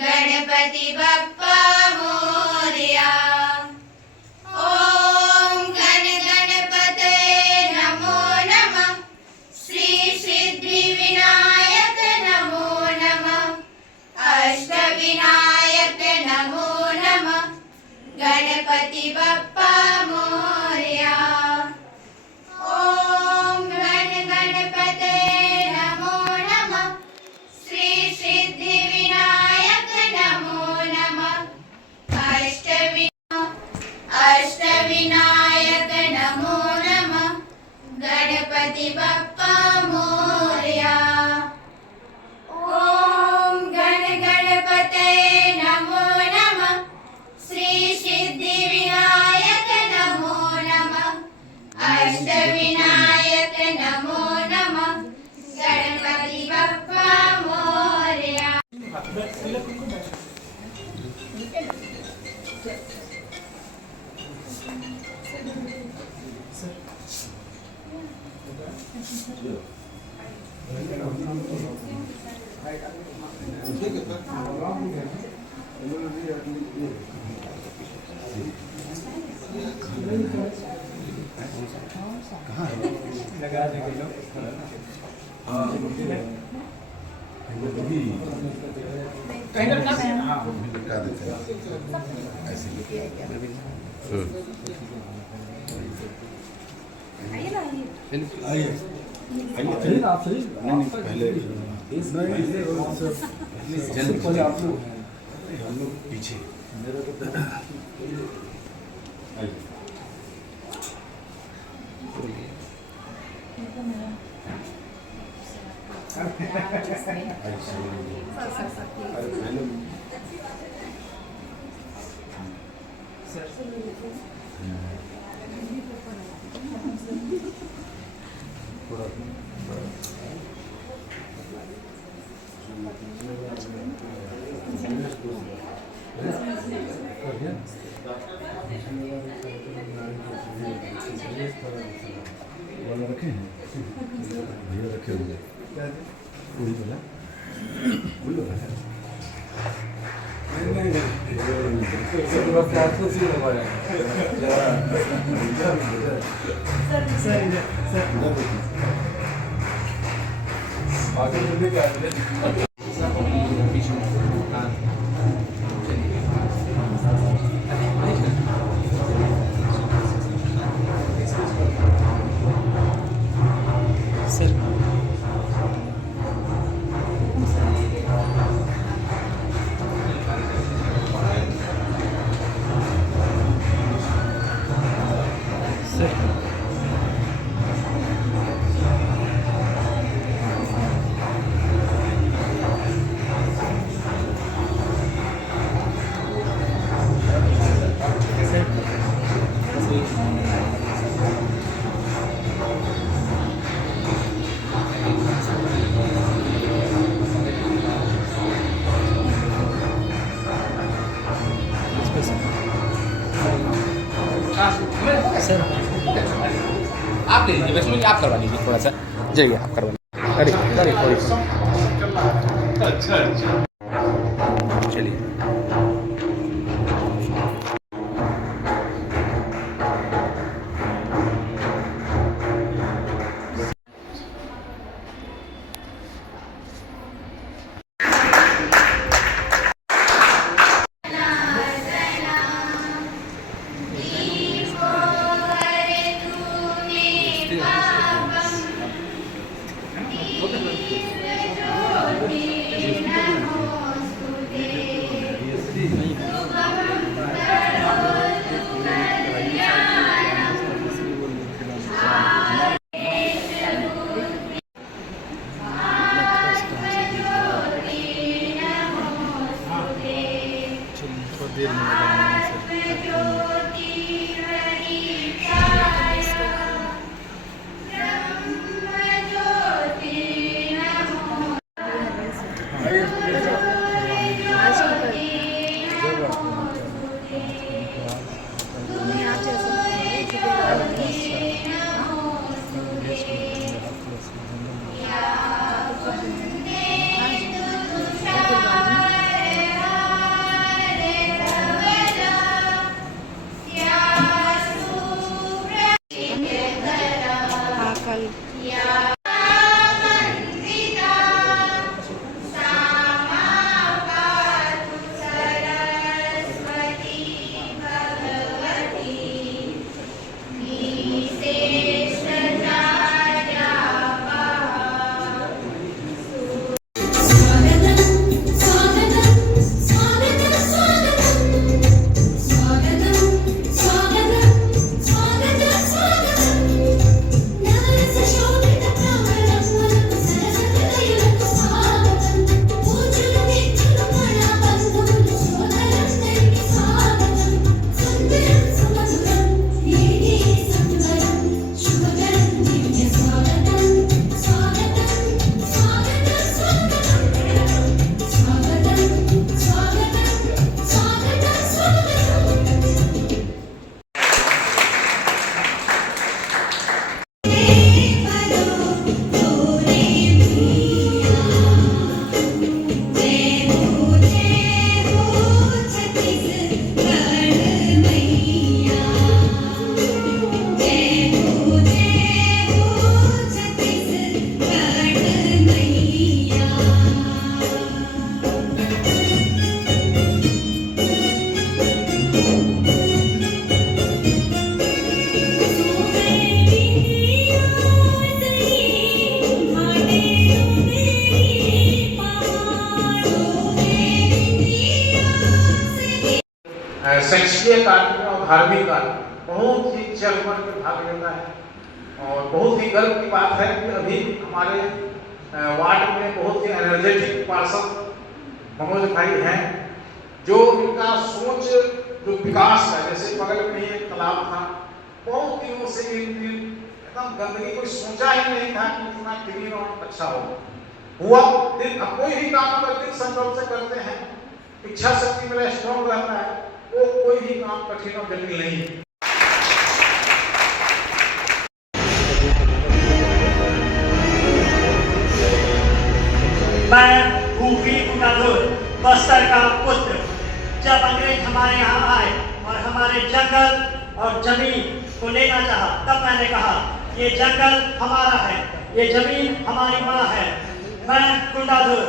गणपति बप्पा मोरया। ओम गण गणपते नमो नमः। श्री सिद्धि विनायक नमो नमः। अष्ट विनायक नमो नमः। गणपति बप्पा मोरया। ओम गण गणपते नमो नमः। श्री सिद्धि विनायक नमो नमः। अष्ट विनायक नमो नमः। गणपति बप्पा मोरया। ओम गण गणपते नमो नमः। श्री सिद्धि विनायक नमो नमः। अष्ट विनायक नमो नमः। गणपति बप्पा मोरया। पीछे वाला रखे हैं भैया रखे होंगे पूरी वाला बोलो आप ले लीजिए वैष्णो जी, आप करवा लीजिए थोड़ा सा, जाइए आप करवा अरे थोड़ी अच्छा चलिए। राजकीय कार्य में और धार्मिक कार्य में बहुत ही चढ़ बढ़ के भाग लेता है। और बहुत ही गर्व की बात है कि अभी हमारे वार्ड में बहुत ही एनर्जेटिक पार्षद मनोज भाई हैं, जो इनका सोच जो विकास है, जैसे बगल में ही एक तालाब था, बहुत दिनों से एकदम गंदगी कोई सोचा ही नहीं था कि इतना क्लीन और अच्छा हुआ। दिन कोई भी काम अगर दिल संकल्प से करते हैं, इच्छा शक्ति मेरा स्ट्रॉन्ग रहता है, वो कोई भी काम कठिन और जटिल नहीं है। मैं भूपी गुनाधुर बस्तर का पुत्र, जब अंग्रेज हमारे यहाँ आए और हमारे जंगल और जमीन को लेना चाहा, तब मैंने कहा ये जंगल हमारा है, ये जमीन हमारी माँ है। मैं गुंडाधुर,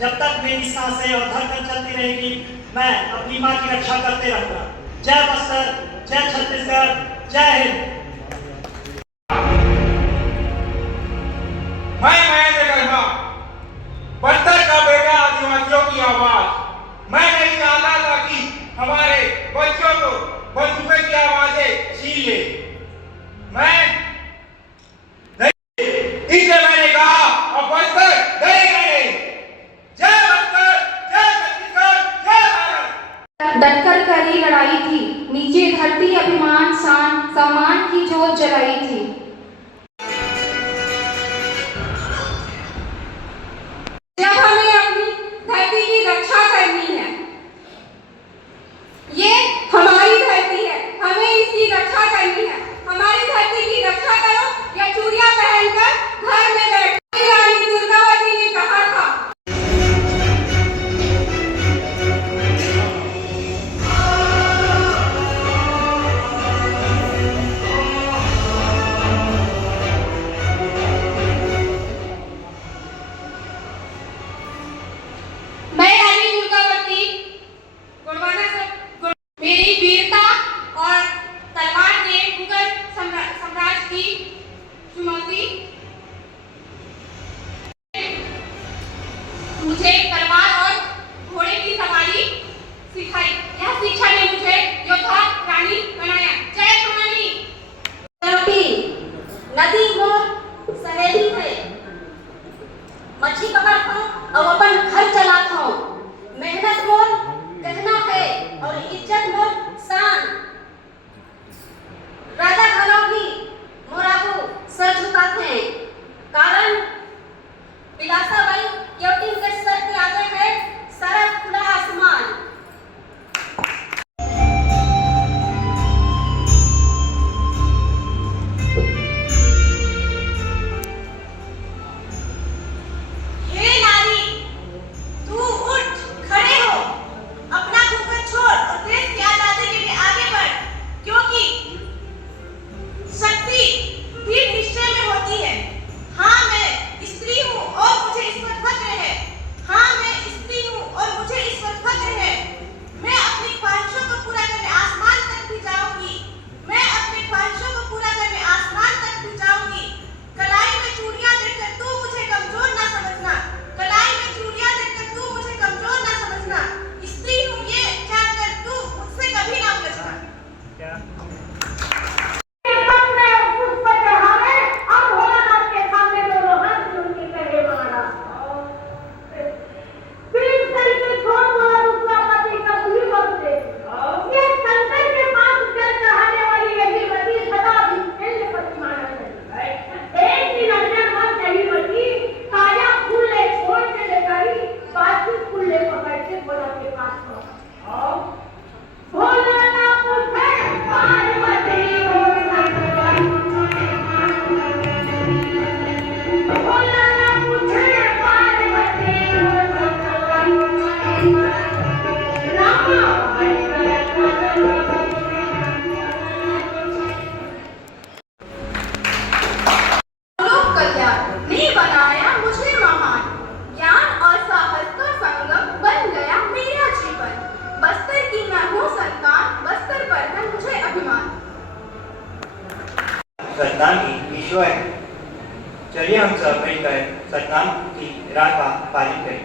जब तक मेरी सांसें और धड़कन चलती रहेगी, मैं अपनी माँ की रक्षा करते रहूंगा। जय बस्तर, जय छत्तीसगढ़, जय हिंद। बस्तर का बेटा, आदिवासियों की आवाज। मैं नहीं चाहता था कि हमारे बच्चों को बंदूकों की आवाजें छीन ले। मैं इसलिए मैंने कहा अब बस्तर डरेगा नहीं। जय बस्तर, जय छत्तीसगढ़, जय भारत। डटकर करी लड़ाई थी, नीचे धरती अभिमान शान सम्मान की जोत जलाई थी। जब हमें अपनी धरती की रक्षा करनी है, ये हमारी धरती है, हमें इसकी रक्षा करनी है। हमारी धरती की रक्षा करो या चूड़ियां पहनकर घर में बैठो। रानी दुर्गावती ने कहा था। मैं रानी दुर्गावती मेरी वीरता और तलवार ने मुगल साम्राज्य की चुनौती, मुझे तलवार और घोड़े की सवारी सिखाई। यह शिक्षा ने मुझे योद्धा रानी बनाया। जय भवानी। नदी मोर सहेली है, मछली पकड़ता और अपन घर चलाता हूँ। मेहनत मोर कहना है और इज्जत मोर शान। राजा घरों भी मोराबू सर झुकाते हैं, कारण विलासाबाई केवटी के सर के आगे है सारा खुला आसमान। सतनाम की ईश्वर है। चलिए हम सब मिलकर सतनाम की राह का पालन करें।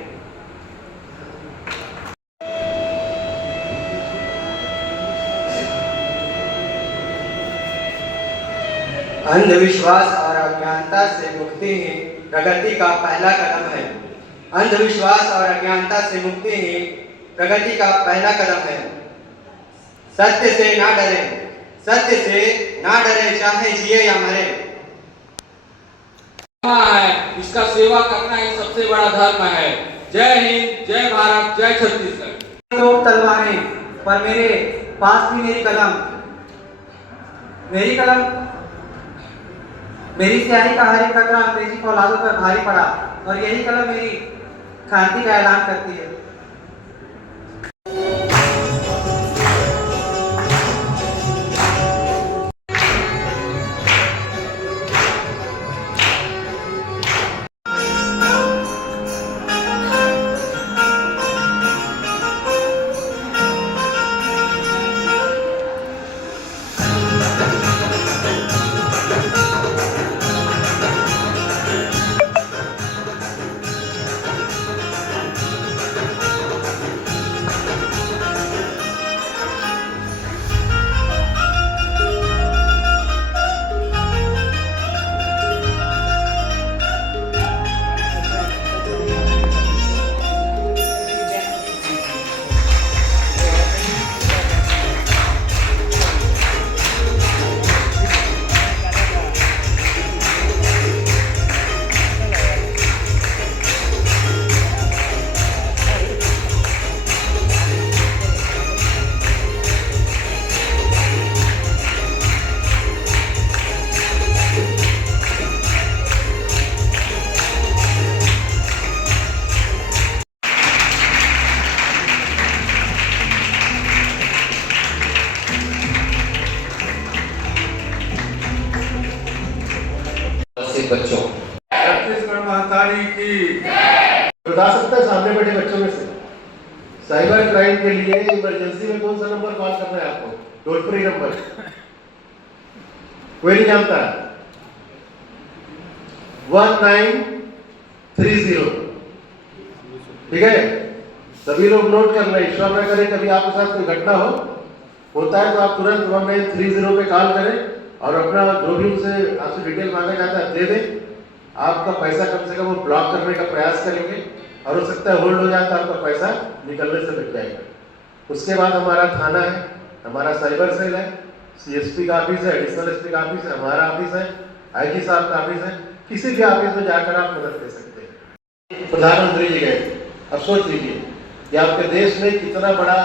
अंधविश्वास और अज्ञानता से मुक्ति ही प्रगति का पहला कदम है। अंधविश्वास और अज्ञानता से मुक्ति ही प्रगति का पहला कदम है। सत्य से ना डरें, सत्य से ना डरें, चाहे जिए या मरे। है इसका सेवा करना ही सबसे बड़ा धर्म है। जय हिंद, जय भारत, जय छत्तीसगढ़। तो तलवारें पर मेरे पास भी मेरी कलम, मेरी स्याही का हर एक कतरा अंग्रेजी फौलादों पर भारी पड़ा और यही कलम मेरी क्रांति का ऐलान करती है। बच्चों छत्तीसगढ़ महाकाली की बता सकता है सामने बैठे बच्चों में से साइबर क्राइम के लिए इमरजेंसी में कौन सा नंबर कॉल करना है आपको? टोल फ्री नंबर कोई नहीं जानता? 1930। ठीक है, सभी लोग नोट कर लें। ईश्वर न करे कभी आपके साथ कोई घटना होता है तो आप तुरंत 1930 पे कॉल करें और अपना जो भी उनसे आपसे डिटेल मांगा जाता है दे दें। आपका पैसा कम से कम वो ब्लॉक करने का प्रयास करेंगे और हो सकता है होल्ड हो जाए तो आपका पैसा निकलने से बच जाएगा। उसके बाद हमारा थाना है, हमारा साइबर सेल है, CSP का ऑफिस है, एडिशनल SP का ऑफिस है, हमारा ऑफिस है, IG साहब का ऑफिस है। किसी भी ऑफिस में जाकर आप मदद ले सकते हैं। प्रधानमंत्री जी गए, अब सोच लीजिए कि आपके देश में कितना बड़ा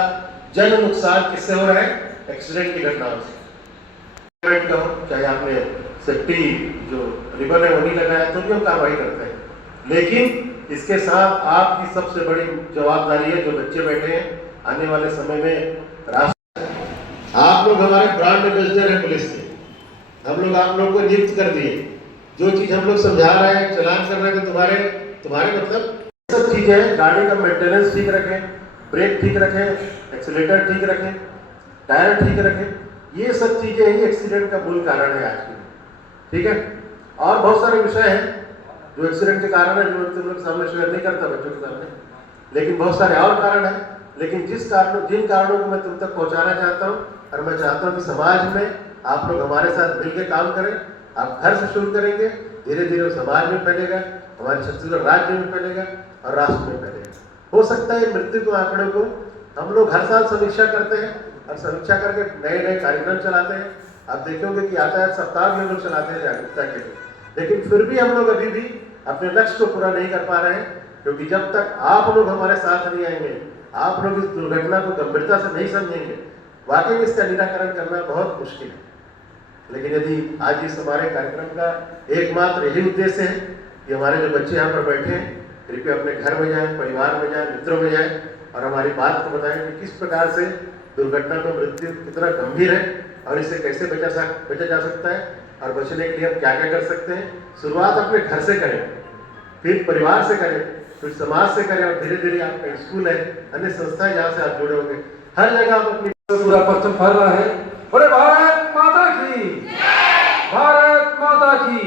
जन नुकसान किससे हो रहा है? एक्सीडेंट की घटनाओं से। चाहे आपने सेफ्टी जो रिबन है वही लगाया तो भी हम कार्रवाई करते हैं, लेकिन इसके साथ आपकी सबसे बड़ी जवाबदारी है जो बच्चे बैठे हैं आने वाले समय में राष्ट्र। आप लोग हमारे ब्रांड एम्बेसडर हैं पुलिस के। हम लोग आप लोग को नियुक्त कर दिए। जो चीज हम लोग समझा रहे हैं, चलान कर रहे हैं, तो तुम्हारे मतलब सब चीजें, गाड़ी का मेंटेनेंस ठीक रखें, ब्रेक ठीक रखें, एक्सीलेटर ठीक रखें, टायर ठीक रखें। ये सब चीजें ही एक्सीडेंट का मूल कारण है आज की। ठीक है, और बहुत सारे विषय हैं जो एक्सीडेंट के कारण है जो तुम लोग सामने शेयर नहीं करता बच्चों के सामने, लेकिन बहुत सारे और कारण हैं। लेकिन जिन कारणों को मैं तुम तक पहुंचाना चाहता हूं और मैं चाहता हूं कि समाज में आप लोग हमारे साथ मिलकर काम करें। आप घर से शुरू करेंगे, धीरे धीरे समाज में फैलेगा, हमारे छत्तीसगढ़ राज्य में फैलेगा और राष्ट्र में फैलेगा। हो सकता है मृत्यु के आंकड़ों को हम लोग हर साल समीक्षा करते हैं और समीक्षा करके नए नए कार्यक्रम चलाते हैं। आप देखोगे कि यातायात सप्ताह में लोग चलाते हैं जागरूकता के लिए, लेकिन फिर भी हम लोग अभी भी अपने लक्ष्य को पूरा नहीं कर पा रहे हैं, क्योंकि जब तक आप लोग हमारे साथ नहीं आएंगे, आप लोग इस दुर्घटना को गंभीरता से नहीं समझेंगे, वाकई इसका निराकरण करना बहुत मुश्किल है। लेकिन यदि आज इस हमारे कार्यक्रम का एकमात्र यही उद्देश्य है कि हमारे जो बच्चे यहाँ पर बैठे हैं कृपया अपने घर में जाएं, परिवार में जाएं, मित्रों में जाएं और हमारी बात को बताएं कि किस प्रकार से दुर्घटना में मृत्यु कितना गंभीर है और इसे कैसे बचा जा सकता है और बचने के लिए हम क्या क्या कर सकते हैं। शुरुआत अपने घर से करें, फिर परिवार से करें, फिर समाज से करें और धीरे धीरे आपका स्कूल है, अन्य संस्थाएं जहाँ से आप जुड़े होंगे, हर जगह आप अपनी पूरा परचम फहर रहा है। बोले भारत माता की, भारत माता की।